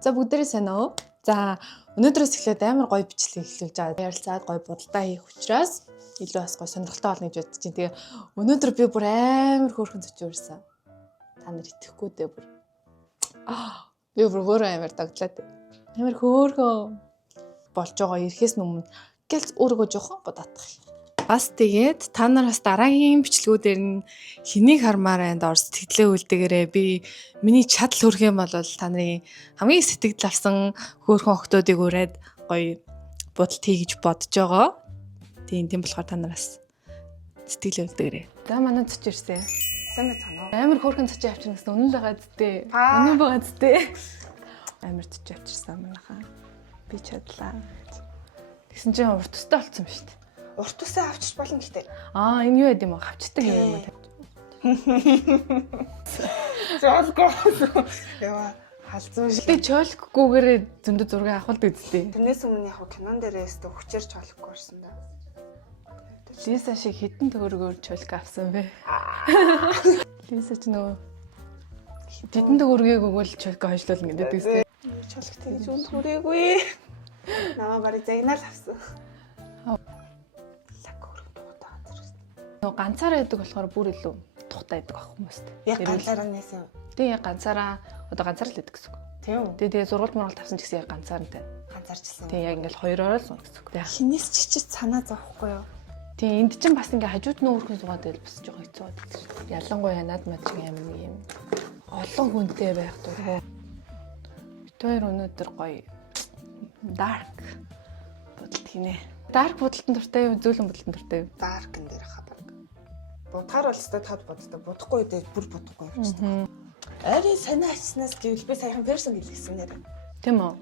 За бүгдээрээ сайн уу? За өнөөдрөөс эхлээд амар гоё бичлэг эхлүүлж байгаа. Ярилцаад гоё будалдаа хийх учраас илүү бас гоё сонирхолтой болно гэж бодож байна. Тэгээ өнөөдөр би бүр амар хөөрхөн зочиорсан. Та нар итгэхгүй дээ бүр. Би бүр амар дагдлаа. Амар хөөрхөн болж байгаа ирэхээс өмнө гэлц өөрийгөө жоохон бодоодох. Бас тэгээд та нар бас дараагийн бичлэгүүдээр нь хэнийг хармаар байна доор сэтгэлээ үлдээгээрээ би миний чадал хүрэх юм бол та нарын хамгийн сэтгэл авсан хөөрхөн охтуудыг ураад гоё бодолт хий гэж бодож байгаа. Тийм болохоор та нараас сэтгэлээ үлдээгээрээ. За манай зоч ирсэн. Сайн байна уу? Амар хөөрхөн зоч авчирсан гэсэн үнэн л байгаа зүтэй. Үнэн байгаа зүтэй. Амар зоч авчирсан манайхаа. Би чадлаа. Тэгсэн чинь урт төстэй болцсон ба шүү дээ. Урт усаа авчиж болно гэхдээ. Энэ юу яд юм бэ? Хавчдаг юм уу? Жолго. Яа, халзуу шиг. Би чолггүйгээр зөндө зураг авахд үзтээ. Тэрнээс өмнө яг кинон дээрээс хүчээр чолгохгүй орсон да. Лиса шиг хитэн төгрөгөөр чолг авсан бэ. Лиса ч нөгөө хитэн төгрөгийг өгвөл чолг хойшлуулна гэдэг үстэй. Чолг тэгж үн түрээгүй. Намаа барыг загнаал авсан. Нөгөө ганцаараа байдаг болохоор бүр илүү тухтай байдаг ах хүмүүст. Яг ганцаараа нээсэн. Тэгээ яг ганцаараа л байдаг гэсэн үг. Тийм үү? Тэгээ сургууль мурал тавсан ч гэсэн яг ганцаарнтай. Ганцаарчлсан. Тэгээ яг ингээл хоёроо л сууна гэсэн үг. Хинээс ч чичс санаа зовхгүй юу? Тэгээ энд чинь бас ингээ хажууд нь өөрхөн суугаад байл бас жоохон хэцүү байдаг. Ялангуяа над мад шиг амар нэг юм олон хүнтэй байх дургу. Бид хоёр өнөөдөр гоё dark бодолт хийнэ. Dark бодолтын дуртай юу, зөөлөн бодолтын дуртай юу? Dark-ын дээр хаа. Будгаар бол өстой тод боддог. Будахгүй дээр бүр будахгүй явчихдаг. Арийн санаа ачснаас гэвэл би саяхан персон гэлсэн нэр. Тийм үү?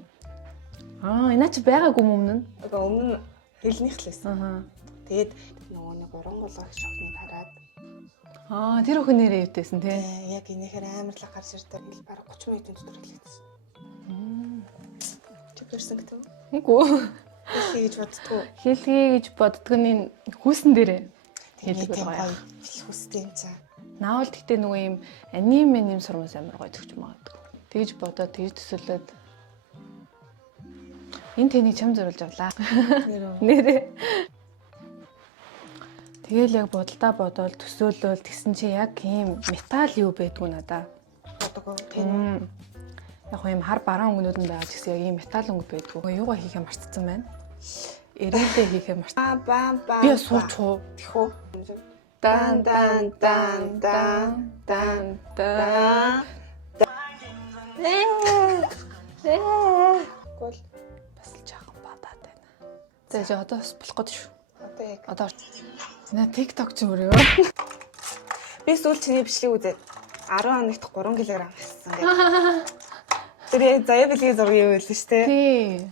Энэ чи байгаагүй юм өмнө нь? Одоо өмнө нь хэлнийх л байсан. Аа. Тэгээд нөгөө нэг урангуулгах шохныг хараад тэр өхөн нэрээ юутэйсэн тий? Яг энэхээр амарлаг гарч ирдэг. Хэл бараг 30 минутын дотор хэлээдсэн. Чи персон гэдэг үү? Үгүй. Хэлхий гэж боддгоо. Хэлхий гэж боддгоны хүүсэн дээрээ. Тэгээд гоё хүстэй юм цаа. Наавал гэхдээ нөгөө юм аниме нэм сурмаас амар гоё төгч магадгүй. Тэгж бодоод тэгж төсөөлөд энэ тэнийг чам зориулж авлаа. Нэрээ. Тэгэл яг бодолдоо бодоол төсөөлөөл тэгсэн чи яг ийм металл юу байдгүй надаа. Бодогоо тийм. Яг юм хар бараан өнгөнүүд нь байгаа ч гэсэн яг ийм металл өнгө байдгүй. Юугаа хийхээ марцсан байна. Эрэлдээ хийхээ марцсан. Би сууч уу? Тэхүү. Дан дан дан дан дан дан. Гол Бас л жаахан бадаад байна. За чи одоо бас болох гэж шүү. одоо яг Одоо TikTok ч өөрөө. би сүүл чиний бичлэг үзээд 10 хоногт 3 кг авсан гэдэг. Тэр заяа бэлгийн зургийг юу байлаа шүү дээ. Тий.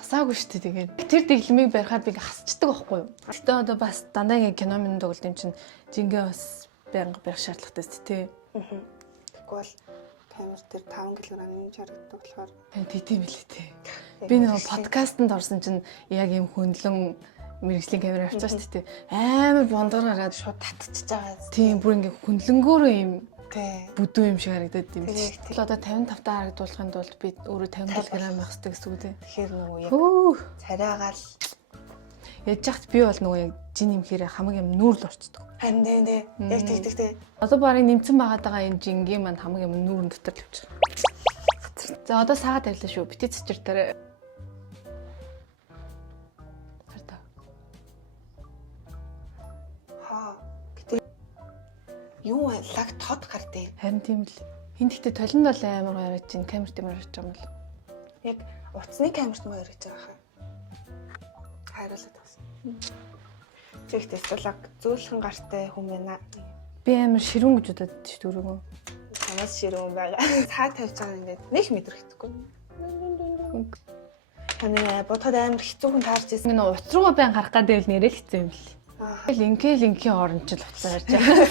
Хасаагүй шүү дээ тэгээд. Тэр дэглэмийг барихаар би хасчдаг байхгүй юу? Гэтэ одоо бас дандаа ингэ кино минь тоглолт юм чинь жингээ бас байнга барих шаардлагатай шүү дээ. Тэгвэл бол камер дээр 5 кг нэмж харагддаг болохоор Тийм билээ тий. Би нөгөө подкастэнд орсон чинь яг юм хөндлөн мэрэгжлийн камер авчихсан шүү дээ. Амар бондор гараад шууд татчихж байгаа. тийм бүр ингэ хөндлөнгөөрөө юм Тий. бүдүү юм шиг харагдаад юм чи. Тэгэл одоо 55 таа харагдуулахын тулд би өөрөө 50 кг байх хэрэгтэй гэсэн үг тий. Тэгэхээр нөгөө яг Хөө. царайгаал Яж хат би бол нөгөө яг жин имхээр хамаг юм нүүр л орчдөг. харин дээ. Яг тэгтэй. Одоо барыг нэмсэн байгаа энэ жингийн манд хамаг юм нүүрэн дотор л явчих. За одоо саагаад тавилаа шүү. Битээ цэцэртараа. Хартаа. Гэтэ юу лаг тод гардыг. Харин тийм л. Энд ихтэй толинд бол амар гоё харагдаж байна. Камер дээр харж байгаа юм бол. Яг утасны камерт мөр ирж байгаа хаа. Хайруулаад тавсан. Тэгтээ лаг зөөлхөн гартай хүн байна. Би амар ширүүн гэж бодоод шүү дөрөвөө. Хамаас ширүүн байгаа. Цаа тавьж байгаа ингээд нэг мэдрэхгүй. Таны бодоход амар хэцүү хүн таарч ирсэн. Энэ утас руугаа байн гарах гэдэг л нэрэл хэцүү юм бэл. Линкийн орончл утсаар ярьж байгаа.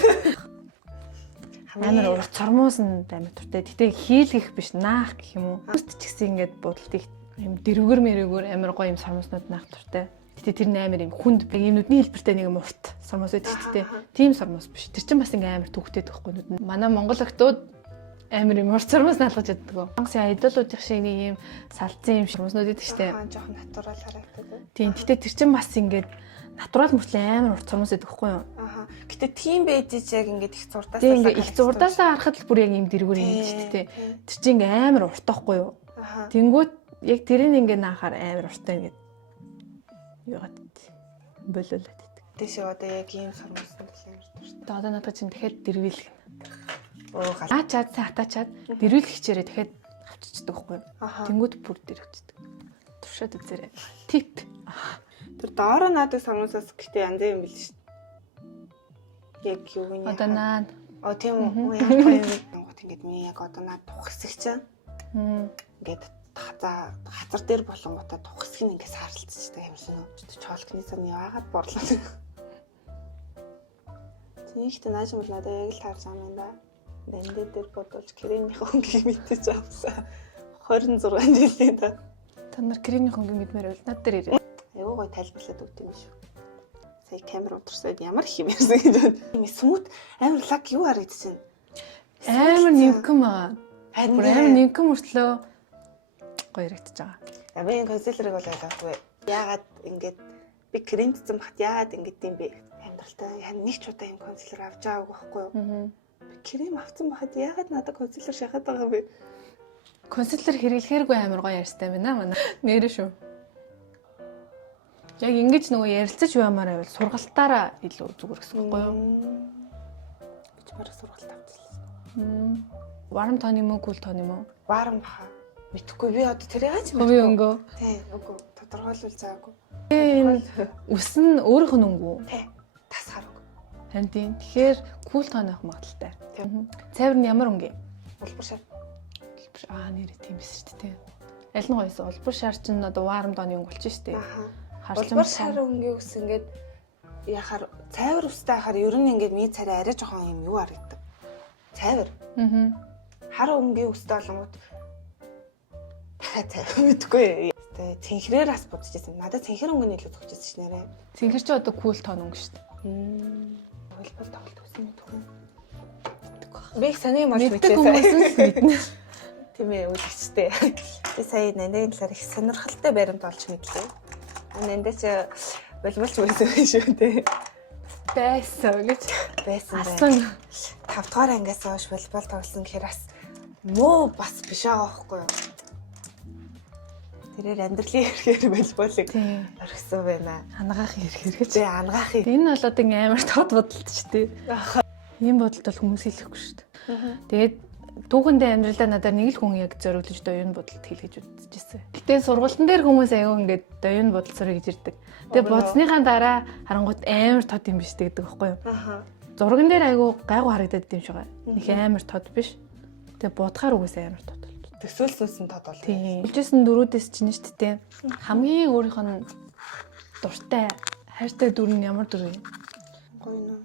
Амар урт цормоос нь амар туртай. Гэтэ хийлгэх биш наах гэх юм уу. Өөрт ч гэсэн ингээд бодолтыг юм дэрвгэр мэрэгөр амар гоё юм сормооснууд наах туртай. Гэтэ тэр амар юм хүнд юм нүдний хэлбэртэй нэг юм урт сормоос байдаг шүү дээ. Тийм сормоос биш. Тэр чинь бас ингээ амар төвхтэй төгхгүй нүд. Манай монгол охтууд амар юм урцармаас налгаж яддаг. Монголын айдолуудын шиг нэг юм салцсан юм шиг хүмүүснүүд идэг штэ. Жохон натурал харагддаг. Тийм. Гэтэ тэр чинь бас ингээд натурал мөртлөө амар урцармаас идэг байхгүй юу? Аха. Гэтэ тийм байж яг ингээд их зурдаас тийм ингээд их зурдаасаа харахад л бүр яг юм дэргүүр юм шүү дээ. Тэр чинь ингээд амар уртахгүй юу? Аха. Тэнгүүт яг тэрийг ингээд наахаар амар уртай ингээд яагаад болоолаад идэг. Тэшээ одоо яг ийм сармаас нь л ямар дуртай. Тэгээ одоо надад чинь дахиад дэрвэлгэн. Оо Аачаад хатаачаад дэрвэлэх хичээрээ дахиад авчичдаг байхгүй юу? Аха. Тэнгүүт бүр дэрвчдэг. Туршаад үзээрэй. Тип. Тэр доороо наадаг сармаасаас гэхдээ янз юм бил шүү дээ. Яг юу вэ? Одоо наа. Тийм үү. Яг гоё юм гот ингээд миний яг одоо наад тух хэсэг чинь. Ингээд хазар дээр болонготой тух хэсэг нь ингээд саарлцчихдаг юм шиг нөө. Чоолкны сарны яагаад борлоо. Тэнийхтэй нааш бол надад яг л таарч байгаа юм да. Бэндэ дээр бодуулж кремийн хөнгөлийг мэдчихэж авсан. 26 жилийн да. Та нар кремийн хөнгөлийг мэдмээр байл над дээр ирээ. Аюу гой тайлбарлаад өгд юм шүү. Сая камер удирсаад ямар их юм ярьсан гэж байна. Ийм смут амар лаг юу харагдчихэв. Амар нэгэн байгаа. Бүр амар нэгэн мөртлөө гоё яригдчихэж байгаа. Би энэ консилерыг бол ойлгохгүй. Яагаад ингээд би кремцсэн бахт яагаад ингээд юм бэ? Амьдралтай нэг ч удаа юм консилер авч байгаагүй байхгүй юу? Би крем авсан бахад яагаад надад консилер шахаад байгаа вэ? Консилер хэрэглэхээргүй амар гоё ярьстай байна манай. Нэрэ шүү. Яг ингэж нөгөө ярилцаж баймаар байвал сургалтаараа илүү зүгээр гэсэн үг гоё юу? Би ч бараг сургалт авчихлаа. Варам тооны мөн кул тооны мөн? Варам баха. Мэдхгүй би одоо тэр яаж мэдгүй. Хөвөө өнгөө. Тий, үгүй. Тодорхойлвол заагүй. Ус нь өөрийнх нь өнгөө. Тий. Тас хараг. Харин тийм. Тэгэхээр кул тооны авах магадaltaй. Цайвар нь ямар өнгө? Улбар шар. Нэрээ тийм биш шүү дээ. Аль нь гоёс? Улбар шар чинь одоо варам тооны өнгө болчих шүү дээ. Улбар шар өнгийн ус ингээд яхаар цайвар устай хахаар ер нь ингээд миний царай арай жоохон юм юу харагдав. Цайвар. Хар өнгийн устай болонгууд дахиад цайвар мэдгүй. Тэгээ цэнхрээр бас бодчихсон. Надад цэнхэр өнгөний илүү зөгчсөн ш нэрэ. Цэнхэр чи одоо кул тоон өнгө шүү дээ. Улбар тоглолт үсэн мэдгүй. Би их сони юм бол мэддэг хүмүүс нь мэднэ. Тийм ээ үлгчтэй. Би сая нандин талаар их сонирхолтой баримт олж мэдлээ. Нандаа чи болболч байсан шүү дээ. Байсан гэж. Байсан. 5 дугаар ангиас хойш волейбол тоглосон гэхээр бас муу бас биш байгаа байхгүй юу? Тэрээр амьдралын хэрэгээр волейболыг орхисон байна. Ангаах хэрэг гэж. Тий, ангаах. Энэ бол одоо ингээм амар тод бодолт ч тий. Ийм бодолт бол хүмүүс хэлэхгүй шүү дээ. Тэгээд түүхэндээ амьдралдаа надад нэг л хүн яг зориглож доён бодолт хэлгэж үзчихсэн. Гэтэ сургалтын дээр хүмүүс аягүй ингээд доён бодол сурах гэж ирдэг. Тэгээ бодсныхаа дараа харангуут амар тод юм биш гэдэг байхгүй юу? Зурган дээр аягүй гайгүй харагдаад юм шиг байгаа. Них амар тод биш. Тэгээ бодохоор үгүйс амар тод болж. Төсөөлснөөс нь тод бол. Тийм. Үлжсэн дөрүүдээс чинь шүү дээ. Хамгийн өөрийнх нь дуртай хайртай дүр нь ямар дүр вэ? Гоё нөө.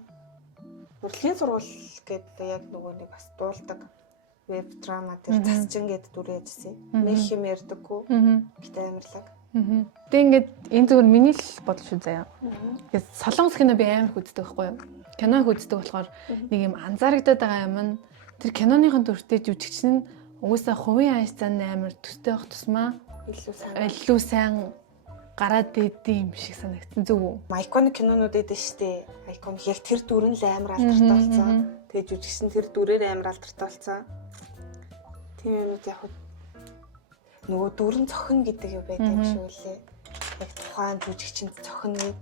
Урлагийн сургууль гэдэг яг нөгөө нэг бас дуулдаг веб драма дээр засчин гэдэг дүр яжсэн. Нэг юм ярьдаггүй. Гэтэ амарлаг. Тэгээ ингээд энэ зүгээр миний л бодол шүү заяа. Тэгээд солонгос кино би амар үздэг байхгүй юу? Киног үздэг болохоор нэг юм анзаарагдаад байгаа юм нь тэр киноныхон дүртэй жүжигч нь угсаа хувийн аяцсан амар төстэй байх тусмаа илүү сайн гараад идэм шиг санагдсан зүг үү? Айконик кинонууд эдэн штэ. Айконик яг тэр дүр нь л амар алдартай болсон. Тэгээ жүжигч нь тэр дүрээр амар алдартай болсон. Тийм юмуд яг нөгөө дүрэн цохин гэдэг юу байдаг юм шиг үлээ. Яг тухайн жүжигчэнд цохин нэг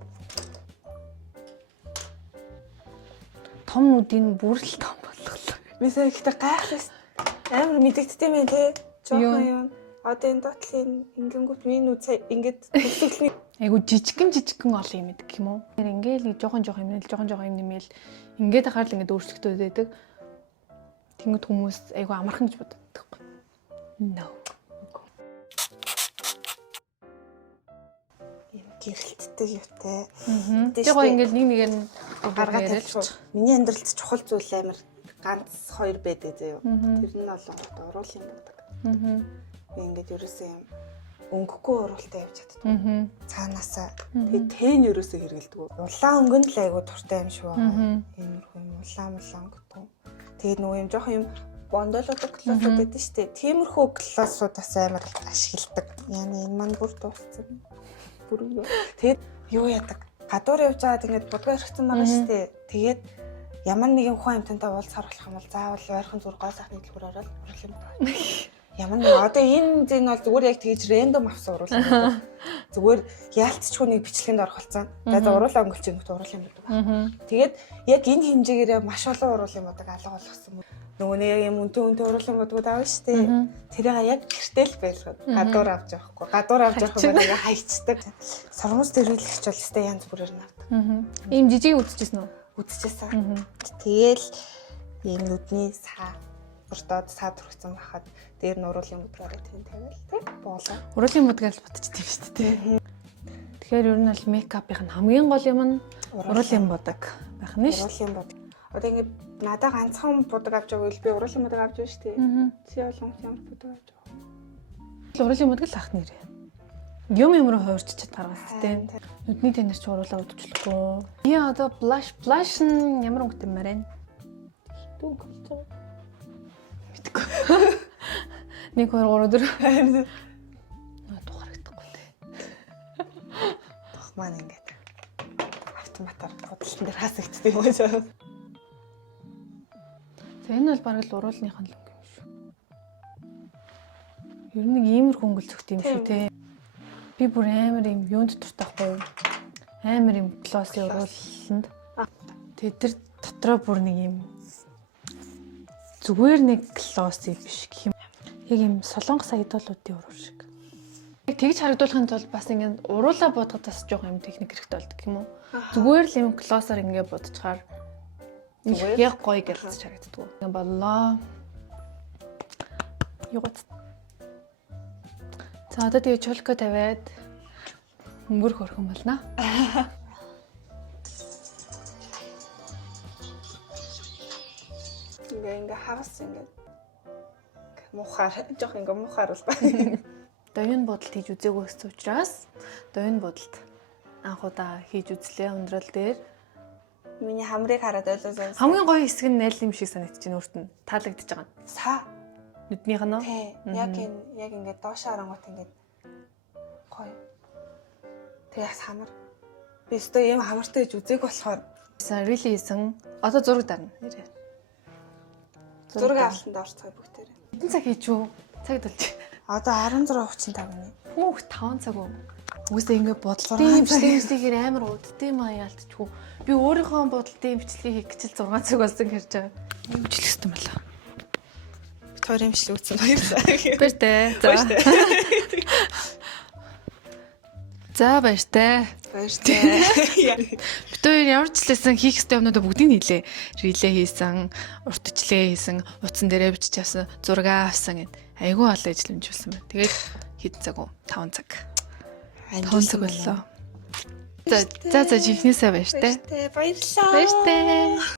том нүдийн бүрэл том болголоо. Месээ ихтэй гайхлаа. Амар мэдэгддэм байх те. Жохон юм. Одоо энэ дотлын ингэнгүүт миний нүд сая ингээд төсөөлний айгу жижигэн олон юм гэдэг юм уу? Тэр ингээл жоохон юм нэмэл ингээд ахаар л ингээд өөрчлөлтөө байдаг. Тэнгүүд хүмүүс айгу амархан гэж боддог. No. Гэрэлтдэг юутай. Тэгвэл ингээл нэг нь гаргаад тавьчих. Миний амьдралд чухал зүйл амар ганц хоёр байдаг заяа. Тэр нь болонгот уруулын байдаг. Би ингээд ерөөсөө юм өнгөхгүй уруултаа явж чаддаг. Цаанаасаа тэгээд тэн ерөөсөө хэрэгэлдэг. Улаан өнгөнд л айгу дуртай юм шиг байна. Иймэрхүү юм улаан өнгөтэй. Тэгээд нөгөө юм жоохон юм бондолодог классууд байдаг шүү дээ. Тиймэрхүү классуудаас амар ашигладаг. Яна энэ маань бүр дууссан. Бүр тэгээд юу яадаг? Гадуур явж байгаад ингээд будгаа өргөцсөн байгаа шүү дээ. Тэгээд ямар нэгэн хүн амтантай уулзахаар болох юм бол заавал ойрхон зур гол сайхны дэлгүүр ороод уруулын бод. Ямар нэг одоо энэ зэн бол зүгээр яг тэгж рэндом авсан уруулын бод. Зүгээр яалтчгүй нэг бичлэгэнд орох болсон. За уруулаа өнгөлч юм бод уруулын бод. Тэгээд яг энэ хэмжээгээр маш олон уруулын бодог алга болгосон. Нөгөө нэг юм өнтөө уруулын бодгууд аав шүү дээ. Тэрийг яг гэртэл байлгаад гадуур авч явахгүй. Гадуур авч явах юм нэг хайчдаг. Сургууль дээрүүлэгч бол өстэй янз бүрээр навдаг. Ийм жижиг үзчихсэн үү? Үзчихсэн. Тэгээл ийм нүдний саа бүртоод саад хүрсэн байхад дээр нь уруулын бодгаараа тийм тавиал тий буулаа. Уруулын бодгаар л ботчихдээ шүү дээ. Тэгэхээр ер нь бол мейкапын хамгийн гол юм нь уруулын бодог байх нь шүү. Уруулын бодог. Одоо ингээд надад ганцхан бодог авч явбал би уруулын бодог авч явна шүү дээ. Чи болгон ямар бодог авч явах. Уруулын бодог л ах нэр. Юм руу хуурч чадгаргаас тийм. Нүдний тэнэр чи уруулаа удчихлахгүй. Би одоо blush нь ямар өнгөтэй мэрэн? Дүүг болцоо. Мэдгүй. 1 2 3 4. Наа харагдахгүй тий. Тох маань ингээд автоматар худалдан дээр хасагддаг юм шиг. За энэ бол бараг л уруулныхан л өнгө юм шүү. Ер нь нэг иймэрхүү өнгөл зөгт юм шүү тий. Би бүр амар юм юунд дуртайхгүй. Амар юм глоссын урууланд. Тэгээд тэр дотроо бүр нэг юм зүгээр нэг глосс биш гэх юм. Яг юм солонгос айдолуудын уруу шиг. Яг тэгж харагдуулахын тулд бас ингээд уруулаа буудахад бас жоох юм техник хэрэгтэй болдог юм уу? Зүгээр л юм глоссоор ингээд будчихаар яг гоё гэлж харагддаг. Ингээд боллоо. Юугат. За одоо тэгээ чулко тавиад өнгөрөх орхон болно. Ингээ хагас ингээ мухаар жоох ингээ мухаар бол байна. Доён бодолд хийж үзээгүй гэсэн учраас доён бодолд анх удаа хийж үзлээ ундрал дээр. Миний хамрыг хараад ойлоо. Хамгийн гоё хэсэг нь найл юм шиг санагдаж байна өөрт нь. Таалагдж байгаа нь. Саа. Нүднийх нь. Тий. Яг ингээ доошоо харангуут ингээ гоё. Тэгээс хамар. Би өстой юм хамартай хийж үзээг болохоор really хийсэн. Одоо зураг дарна. Нэрээ. Зураг авалтанд орцгоо бүгдээрээ. Хэдэн цаг хийж үү? Цаг болж. Одоо 16:35 байна. Хүүх 5 цаг уу? Үгүйсээ ингээ бодлын бичлэгээр амар уддсан маа яалтчгүй. Би өөрийнхөө бодлын бичлэгийг хийх гэж 6 цаг болсон гэж байгаа. Юу бичлэгсэн мэлээ. Тоор юм шиг үтсэн баярлалаа. Баяртай. За. За баяртай. Баяртай. Бид хоёр ямар ч лсэн хийх ёстой юмнуудаа бүгдийг хийлээ. Рилээ хийсэн, уртчлээ хийсэн, утсан дээрээ бичиж авсан, зураг авсан гэд. Айгүй олон ажил хэмжүүлсэн байна. Тэгээд хэдэн цаг уу? 5 цаг. 5 цаг боллоо. За жинхнээсээ баяртай. Баярлалаа. Баяртай.